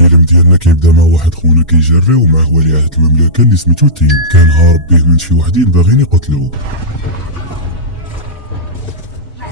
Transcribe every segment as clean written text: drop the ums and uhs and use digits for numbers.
الفيلم ديالنا كيبدا مع واحد خونا كيجري ومعه ولي عهد المملكه اللي سميتو تيم. كان هارب به من شي وحدين باغيين يقتلوه.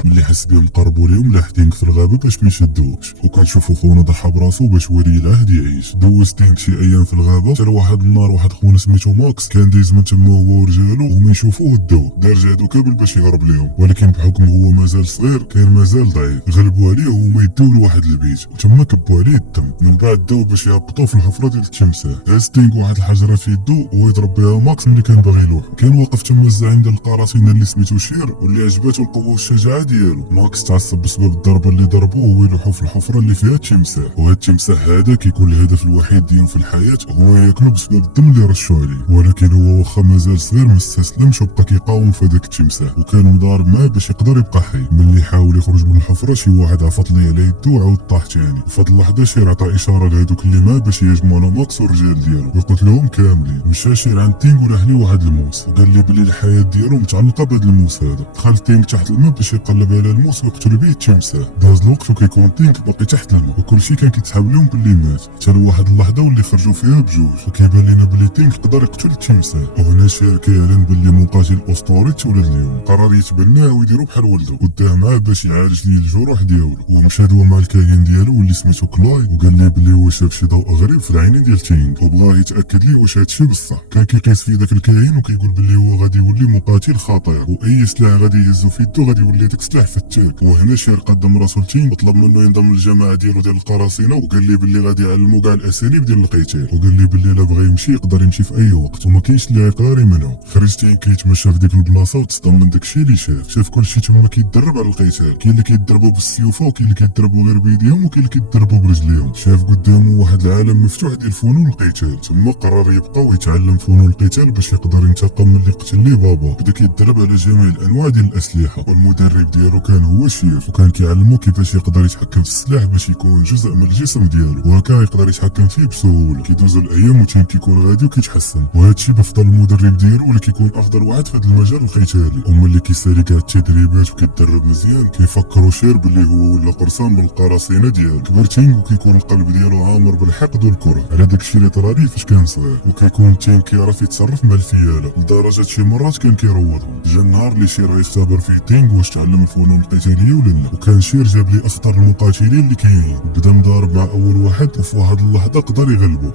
ملي حس بهم قربوا ليهم لاحقين في الغابه باش ما يشدوهش، وكنشوفوا خونا ضحى براسو باش ولي العهد يعيش. دوز تينك شي ايام في الغابه، جا واحد النهار واحد خونا سميتو ماكس كان دايز من تما هو ورجالو، وما يشوفوه داوه دار جهدو كامل باش يهرب ليهم، ولكن بحكم هو مازال صغير كان مازال ضعيف، غلبوا عليه وهما يداو لواحد البيت وتما كبوا عليه الدم. من بعد داو باش يهبطوا في الحفره ديال التمساح. هاز تينك واحد الحجره في يدو ويضرب بها ماكس ملي كان باغي يلوح. كان واقف تما الزعيم ديال القراصنه اللي سميتو شير واللي عجباتو القوه والشجاعه ديالو. ماكس تعصب بسبب الضربه اللي ضربوه ويلوحوا في الحفره اللي فيها التمساح، وهذا التمساح هذا كيكون الهدف الوحيد ديالو في الحياه هو ياكلو بسبب الدم اللي رشوا عليه. ولكن هو واخا مازال صغير ما استسلمش وبقى كيقاوم في هذاك التمساح، وكان مضارب معاه باش يقدر يبقى حي. ملي حاول يخرج من الحفره شي واحد عفط ليه على يدو وعاود طاح ثاني. فهاد اللحظه شير عطى اشاره لهذوك اللي معاه باش يهجموا على ماكس والرجال ديالو ويقتلوهم كاملين. مشى شير عند تينغ ولاح ليه واحد الموس وقال ليه بلي الحياه ديالو متعلقه بهذا الموس هذا. دخل تينغ تحت الماء باش يقلب على الموس ويقتل به التمساح. داز الوقت وكيكون تينغ باقي تحت الماء وكلشي كان كيتحاول لهم باللي مات، حتى لواحد اللحظه واللي خرجوا فيها بجوج، وكيبان لينا بلي تينغ يقدر يقتل التمساح. وهنا شير كيعلن بلي مقاتل اسطوري تولد اليوم، قرر يتبناه ويديرو بحال ولده وداه معاه باش يعالج ليه الجروح ديالو. ومشى دوا مع الكاهن ديالو واللي سميتو كلاي وقال ليه بلي هو شاف شي ضوء غريب في العينين ديال تينغ وبغاه يتاكد ليه واش هادشي بصح. كان كيقيس في داك الكاهن وكيقول بلي هو غادي يولي مقاتل خطير، واي سلاح غادي يهزو في يدو غادي يولي داك السلاح فتاك. وهنا شير قدم راسو لتينغ وطلب منه ينضم للجماعه ديالو ديال القراصنه، وقال ليه بلي غادي يعلمو كاع الاساليب ديال القتال، وقال ليه بلي الا بغى يمشي يقدر يمشي في اي وقت وما كاينش اللي يقدر يمنعو. خرج تينغ كيتمشى في ديك البلاصه وتصدم من داكشي اللي شاف كلشي تما كيتدرب على القتال. كاين اللي كيتدربوا بالسيوفه وكاين اللي كيتدربوا غير بيديهم وكاين اللي كيتدربوا برجليهم. شاف قدامه واحد العالم مفتوح ديال فنون القتال، تما قرر يبقى ويتعلم فنون القتال باش يقدر ينتقم من اللي قتل ليه بابا. بدا كيتدرب على جميع الانواع ديال الاسلحه، والمدرب ديالو كان هو شير وكان كيعلمو كيفاش يقدر يتحكم في السلاح باش يكون جزء من الجسم ديالو، وهكا يقدر يتحكم فيه بسهوله. كيدوزو الايام وتينغ كيكون غادي وكيتحسن، وهادشي بفضل المدرب ديالو اللي كيكون افضل واحد في هذا المجال القتالي. وملي كيسالي كاع التدريبات وكيتدرب مزيان كيفكروا شير باللي هو ولا قرصان بالقراصنه ديالو. كبر تينغ وكيكون القلب ديالو عامر بالحقد والكره على داكشي اللي طرا ليه فاش كان صغير، وكيكون تينغ كيعرف يتصرف مع الفياله لدرجه شي مرات كان كيروضهم. جا النهار اللي شير غيختبر فيه تينغ واش تعلم الفنون القتاليه ولا لا، وكان شير جاب لي اخطر المقاتلين اللي كاينين. بدا مضارب مع اول واحد وفي واحد اللحظه قدر يغلبه.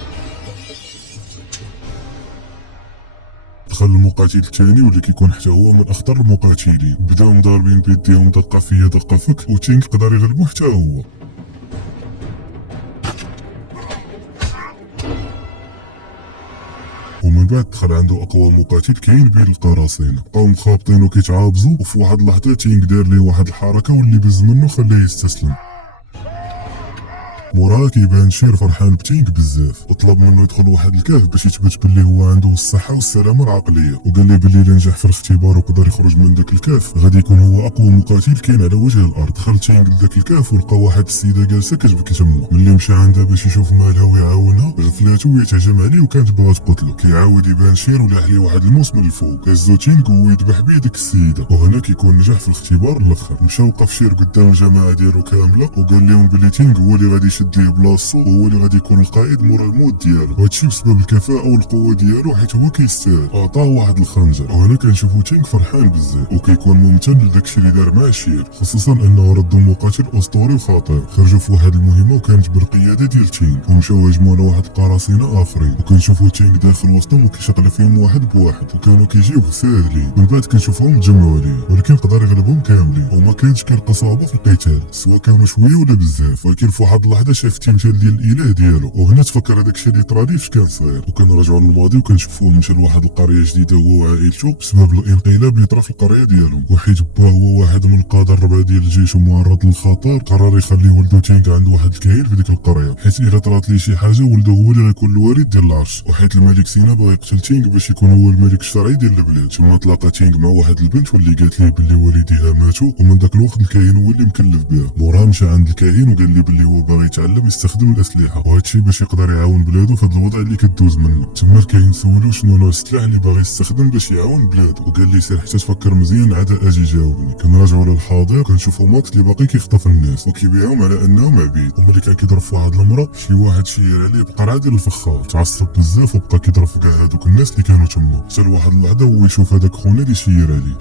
دخل المقاتل الثاني واللي كيكون حتى هو من اخطر المقاتلين، بداو مضاربين بيديهم دقه فيا دقه فك، وتينغ قدر يغلبو حتى هو. ومن بعد دخل عنده اقوى مقاتل كاين بين القراصنه، بقاو مخابطين وكيتعابزوا، وفي واحد اللحظه تينغ دار ليه واحد الحركه واللي بز منه خلاه يستسلم. موراها كيبان شير فرحان بتينغ بزاف وطلب منه يدخل واحد الكهف باش يثبت باللي هو عنده الصحه والسلامه العقليه، وقال ليه باللي الا نجح في الاختبار وقدر يخرج من داك الكهف غادي يكون هو اقوى مقاتل كاين على وجه الارض. دخل تينغ لذاك الكهف ولقى واحد السيده جالسه كتبكي تما. ملي مشى عندها باش يشوف مالها ويعاونها غفلاتو ويتهجم عليه وكانت بغات تقتلو. كيعاود يبان شير ولاح ليه واحد الموس من الفوق، هزو تينغ وهو يذبح بيه ديك السيده، وهنا كيكون نجح في الاختبار الاخر. مشى وقف شير قدام الجماعه ديالو كامله وقال لهم بلي تينغ هو اللي غادي يشد ليه بلاصتو وهو اللي غادي يكون القائد مورا الموت ديالو، وهادشي بسبب الكفاءه والقوه ديالو حيت هو كيستاهل. عطاه واحد الخنجر، وهنا كنشوفو تينغ فرحان بزاف وكيكون ممتن لداكشي اللي دار مع شير، خصوصا انه ردو مقاتل اسطوري وخطير. خرجوا في واحد المهمه وكانت بالقياده ديال تينغ، ومشاو هجموا على واحد القراصنه اخرين، وكنشوفو تينغ داخل وسطهم وكيشغل فيهم واحد بواحد، وكانوا كيجيو ساهلين. من بعد كنشوفوهم تجمعوا عليه ولكن قدر يغلبهم كاملين، وما كانش كيلقى صعوبه في القتال سواء كانوا شويه ولا بزاف. ولكن في واحد اللحظه شاف التمثال ديال الاله ديالو، وهنا تفكر هذاك الشيء اللي طرا ليه فاش كان صغير. وكنرجعوا للماضي وكنشوفوه مشى لواحد القريه جديده هو وعائلته بسبب الانقلاب اللي طرا في القريه ديالهم، وحيت با هو واحد من القاده الربعه ديال الجيش ومعرض للخطر قرر يخلي ولده تينغ عند واحد الكاهن في ديك القريه، حيت الا طرات ليه شي حاجه ولده هو اللي غيكون الوارث ديال العرش. وحيت الملك سينا بغى يقتل تينغ باش يكون هو الملك الشرعي ديال البلاد. ثم تلاقى تينغ مع واحد البنت واللي قالت ليه باللي والديها ماتوا، ومن داك الوقت الكاهن هو اللي مكلف بها. موراها مشى عند الكاهن وقال ليه باللي هو باغي يتعلم يستخدم الاسلحه، وهادشي باش يقدر يعاون بلادو في هذا الوضع اللي كدوز منه. تما الكاين سولو شنو نوع السلاح اللي باغي يستخدم باش يعاون بلادو، وقال لي سير حتى تفكر مزيان عاد اجي جاوبني. كنراجعوا للحاضر كنشوفوا ماكس اللي باقي كيخطف الناس وكيبيعهم على انهم عبيد. وملي كان كيضرب في واحد المرة شي واحد شير عليه بقرعه ديال الفخار، تعصب بزاف وبقى كيضرب في كاع هذوك الناس اللي كانوا تما، حتى لواحد اللحظه هو يشوف هذاك خونا اللي شير عليه.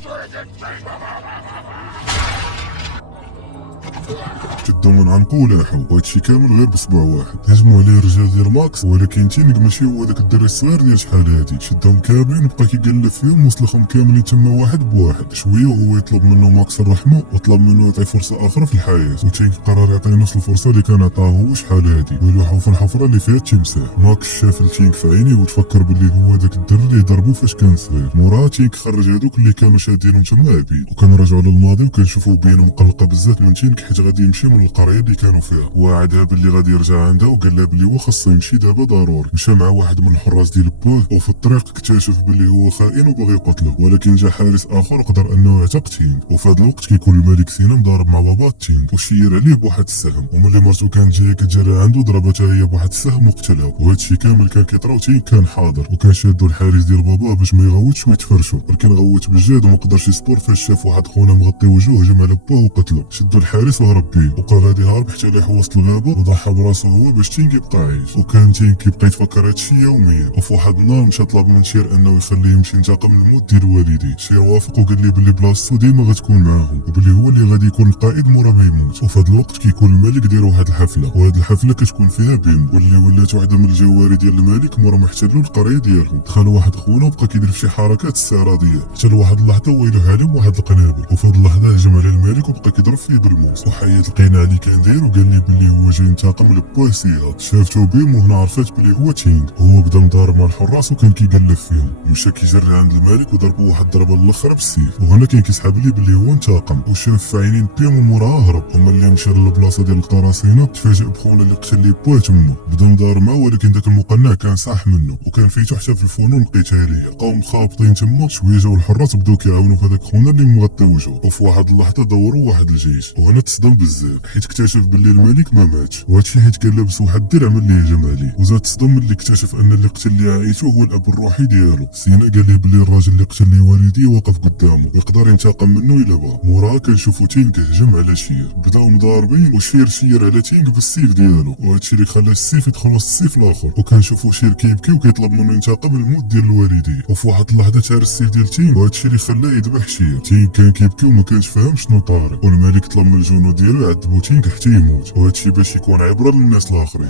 شدو من عنقو ولاحو، وهادشي كامل غير بصبع واحد. هجموا عليه الرجال ديال ماكس، ولكن تينك ماشي هو داك الدري الصغير ديال شحال هادي، شدهم كاملين وبقى كيقلب فيهم وسلخهم كاملين تما واحد بواحد. شويه وهو يطلب منه ماكس الرحمه وطلب منه يعطي فرصه اخرى في الحياه، وتينك قرر يعطي نفس الفرصه اللي كان عطاه هو شحال هادي، ويلوحوا في الحفره اللي فيها التمساح. ماكس شاف التينك في عينيه وتفكر باللي هو داك الدري اللي ضربو فاش كان صغير. موراه تينك خرج هادوك اللي كانوا شادينهم تما عبيد، وكنرجعوا للماضي وكنشوفوا بين مقلقه بزاف من تينك حيت غادي يمشي من القريه اللي كانوا فيها. وعدها باللي غادي يرجع عندها وقال لها باللي هو خاصو يمشي دابا ضروري. مشى مع واحد من الحراس ديال باه، وفي الطريق اكتشف باللي هو خائن وباغي يقتله، ولكن جا حارس اخر قدر انه يعتق تينك. وفي هذا الوقت كيكون الملك سينا مضارب مع بابا تينك وشير عليه بواحد السهم، وملي مرتو كانت جايه كتجري عنده ضربتها هي بواحد السهم وقتلها. وهادشي كامل كان كيطرا وتينك كان حاضر، وكان شادو الحارس ديال بابا باش ما يغوتش ويتفرشوا، ولكن غوت بالجهد وما قدرش يصبر فاش شاف واحد خونا مغطي وجهه هجم على باه وقتله. شدو الحارس وهرب بيه، وبقى غادي هارب حتى ليه وسط الغابه وضحى براسو هو باش تينك يبقى عايش. وكان تينك كيبقى يتفكر هادشي يوميا. وفي واحد النهار مشى طلب من شير انه يخليه يمشي ينتقم من الموت ديال والديه. شير وافق وقال ليه باللي بلاصتو ديما غتكون معاهم، وباللي هو اللي غادي يكون القائد مورا ما يموت. وفي هذا الوقت كيكون الملك داير واحد الحفله، وهاد الحفله كتكون فيها بيم واللي ولات واحده من الجواري ديال الملك مورا ما احتلوا القريه ديالهم. دخل واحد خونا وبقى كيدير في شي حركات استعراضيه حتى لواحد اللحظه هو يلوح عليهم واحد القنابل، وفي هاد اللحظه هجم على الملك وبقى كيضرب فيه بالموس وحيد القناع اللي كان داير، وقال لي باللي هو جاي ينتقم لباه سيها. شافتو بيم وهنا عرفت بلي هو تينك. هو بدا مضارب مع الحراس وكان كيقلب فيهم، مشى كيجري عند الملك وضربو واحد الضربه الاخرى بالسيف. وهنا كان كيسحب لي بلي هو انتقم، وشاف في عينين بيم وموراها هرب. هما اللي مشى للبلاصه ديال القراصنه تفاجئ بخونا اللي قتل لي باه تما، بدا مضارب معاه ولكن داك المقنع كان صاح منه وكان فيه حتى في الفنون القتاليه. بقاو خابطين تما، شويه جاو الحراس بداو كيعاونوا في هذاك خونا اللي مغطي وجهه. وفي واحد اللحظه دوروا واحد الجيش، وهنا تصدم بزاف حيت اكتشف باللي الملك ما ماتش، وهادشي حيت كان لابس واحد الدرع من اللي هجم عليه. وزاد تصدم ملي اكتشف ان اللي قتل لي عائشته هو الاب الروحي ديالو. سينا قال ليه باللي الراجل اللي قتل لي والدي وقف قدامه ويقدر ينتقم منه الا بغا. موراه كنشوفو تينك هجم على شير، بداو مضاربين وشير على تينك بالسيف ديالو، وهادشي اللي خلى السيف يدخل وسط السيف الاخر. وكنشوفو شير كيبكي وكيطلب منه ينتقم الموت ديال الوالدين. وفي واحد اللحظه تار السيف ديال تينك، وهادشي اللي خلاه يذبح شير. تينك كان كيبكي وما كانش فاهم شنو طاري، والملك طلب من الجنود ديالو يعذبوا تينك حتى يموت، وهادشي باش يكون عبره للناس الاخرين.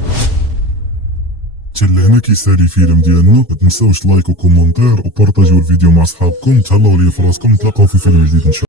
حتى لهنا كيسالي الفيلم ديالنا. ما تنساوش لايك وكومونتير وبارطاجيو الفيديو مع صحابكم. تهلاو ليا في راسكم، نتلاقاو في فيلم جديد ان شاء الله.